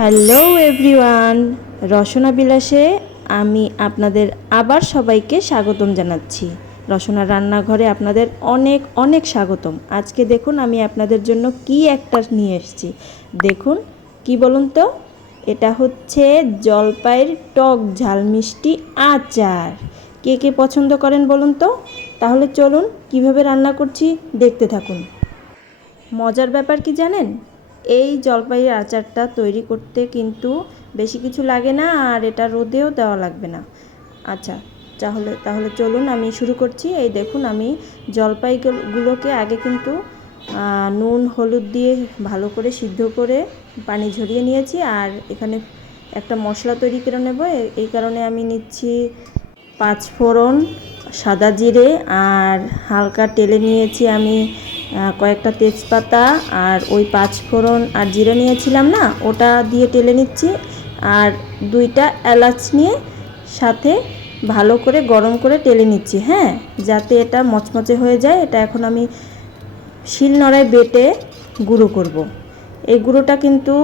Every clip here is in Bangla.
হ্যালো এভরিওয়ান রসনা বিলাসে আমি আপনাদের আবার সবাইকে স্বাগতম জানাচ্ছি। রসনা রান্নাঘরে আপনাদের অনেক অনেক স্বাগতম। আজকে দেখুন আমি আপনাদের জন্য কি একটা নিয়ে এসেছি। দেখুন, কি বলুন তো? এটা হচ্ছে জলপাইয়ের টক ঝাল মিষ্টি আচার। কে কে পছন্দ করেন বলুন তো? তাহলে চলুন, কীভাবে রান্না করছি দেখতে থাকুন। মজার ব্যাপার কি জানেন? এই জলপাইয়ের আচারটা তৈরি করতে কিন্তু বেশি কিছু লাগে না আর এটা রোদেও দেওয়া লাগবে না। আচ্ছা তাহলে তাহলে চলুন আমি শুরু করছি। এই দেখুন আমি জলপাইগুলোকে আগে কিন্তু নুন, হলুদ দিয়ে ভালো করে সিদ্ধ করে পানি ঝরিয়ে নিয়েছি আর এখানে একটা মশলা তৈরি করে নেব। এই কারণে আমি নিচ্ছি পাঁচ ফোড়ন সাদা জিরে আর হালকা টেলে নিয়েছি আমি কয়েকটা তেজপাতা আর ওই পাঁচ ফোড়ন আর জিরে নিয়েছিলাম না, ওটা দিয়ে টেলে নিচ্ছি। আর দুইটা এলাচ নিয়ে সাথে ভালো করে গরম করে টেলে নিচ্ছি হ্যাঁ? যাতে এটা মচমচে হয়ে যায়। এটা এখন আমি শিল নড়ায় বেটে গুঁড়ো করব। এই গুঁড়োটা কিন্তু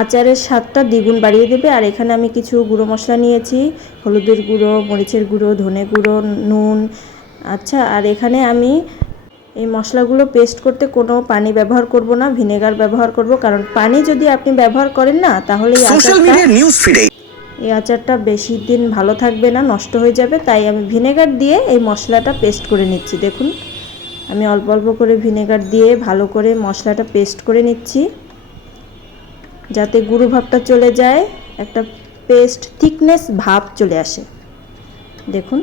আচারের স্বাদটা দ্বিগুণ বাড়িয়ে দেবে। আর এখানে আমি কিছু গুঁড়ো মশলা নিয়েছি, হলুদের গুঁড়ো, মরিচের গুঁড়ো, ধনে গুঁড়ো, নুন আচ্ছা আর এখানে আমি এই মশলাগুলো পেস্ট করতে কোনো পানি ব্যবহার করব না ভিনেগার ব্যবহার করব। কারণ পানি যদি আপনি ব্যবহার করেন না তাহলে এই আচারটা বেশি দিন ভালো থাকবে না নষ্ট হয়ে যাবে। তাই আমি ভিনেগার দিয়ে এই মশলাটা পেস্ট করে নিচ্ছি। দেখুন আমি অল্প অল্প করে ভিনেগার দিয়ে ভালো করে মশলাটা পেস্ট করে নিচ্ছি। যাতে গুঁড়ো ভাবটা চলে যায় একটা পেস্ট থিকনেস ভাব চলে আসে। দেখুন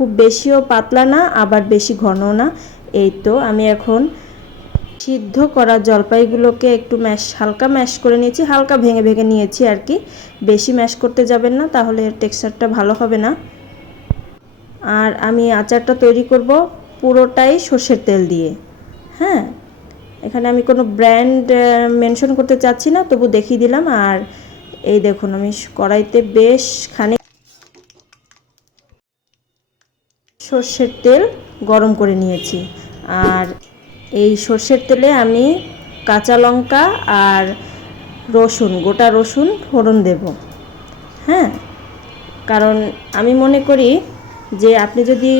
খুব বেশিও পাতলা না, আবার বেশি ঘন না। এই তো আমি এখন সিদ্ধ করা জলপাইগুলোকে একটু ম্যাশ, হালকা ম্যাশ করে নিয়েছি, হালকা ভেঙে ভেঙে নিয়েছি আর কি। বেশি ম্যাশ করতে যাবেন না, তাহলে টেক্সচারটা ভালো হবে না। আর আমি আচারটা তৈরি করব পুরোটাই সর্ষের তেল দিয়ে। হ্যাঁ এখানে আমি কোনো ব্র্যান্ড মেনশন করতে চাচ্ছি না, তবু দেখিয়ে দিলাম। আর এই দেখুন, আমি কড়াইতে বেশ খানিক সর্ষের তেল গরম করে নিয়েছি। আর এই সর্ষের তেলে আমি কাঁচা লঙ্কা আর রসুন, গোটা রসুন ফোড়ন দেব। হ্যাঁ? কারণ আমি মনে করি যে আপনি যদি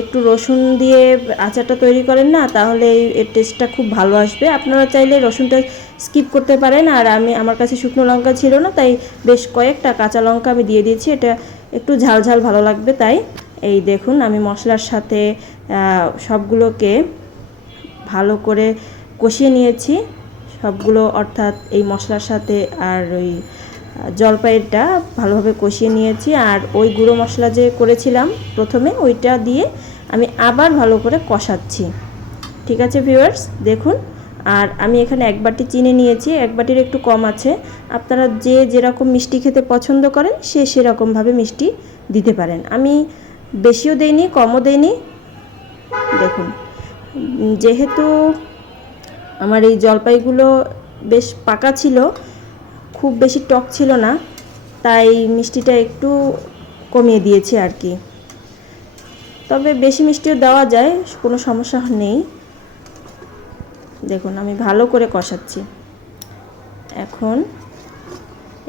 একটু রসুন দিয়ে আচারটা তৈরি করেন না, তাহলে এর টেস্টটা খুব ভালো আসবে। আপনারা চাইলে রসুনটা স্কিপ করতে পারেন। আর আমি, আমার কাছে শুকনো লঙ্কা ছিল না, তাই বেশ কয়েকটা কাঁচা লঙ্কা আমি দিয়ে দিয়েছি। এটা একটু ঝাল ঝাল ভালো লাগবে, তাই এই দেখুন, আমি মশলার সাথে সবগুলোকে ভালো করে কষিয়ে নিয়েছি। সবগুলো, অর্থাৎ এই মশলার সাথে আর ওই জলপাইটা ভালোভাবে কষিয়ে নিয়েছি। আর ওই গুঁড়ো মশলা যে করেছিলাম প্রথমে, ওইটা দিয়ে আমি আবার ভালো করে কষাচ্ছি। ঠিক আছে ভিউয়ার্স দেখুন, আর আমি এখানে এক বাটি চিনি নিয়েছি। এক বাটির একটু কম আছে। আপনারা যে যেরকম মিষ্টি খেতে পছন্দ করেন, সে সেরকমভাবে মিষ্টি দিতে পারেন। আমি বেশিও দেয়নি কমও দেয়নি দেখুন, যেহেতু আমার এই জলপাইগুলো বেশ পাকা ছিল, খুব বেশি টক ছিল না, তাই মিষ্টিটা একটু কমিয়ে দিয়েছি আর কি। তবে বেশি মিষ্টিও দেওয়া যায়, কোনো সমস্যা নেই। দেখুন, আমি ভালো করে কষাচ্ছি। এখন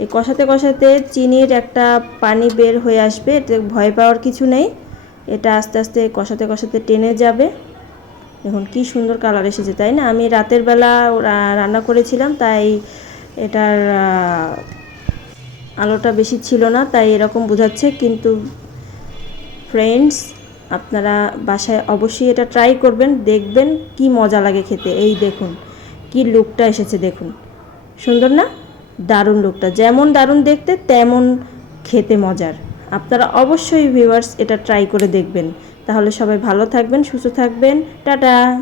এই কষাতে কষাতে চিনির একটা পানি বের হয়ে আসবে, এতে ভয় পাওয়ার কিছু নেই। এটা আস্তে আস্তে কষাতে কষাতে টেনে যাবে। দেখুন কি সুন্দর কালার এসেছে, তাই না? আমি রাতের বেলা রান্না করেছিলাম, তাই এটার আলোটা বেশি ছিল না, তাই এরকম বোঝাচ্ছে। কিন্তু ফ্রেন্ডস আপনারা বাসায় অবশ্যই এটা ট্রাই করবেন, দেখবেন কি মজা লাগে খেতে। এই দেখুন, কি লুকটা এসেছে, দেখুন। সুন্দর না? দারুণ লোকটা। যেমন দারুণ দেখতে, তেমন খেতে মজার। আপনারা অবশ্যই ভিউয়ার্স এটা ট্রাই করে দেখবেন। তাহলে সবাই ভালো থাকবেন, সুস্থ থাকবেন। টাটা!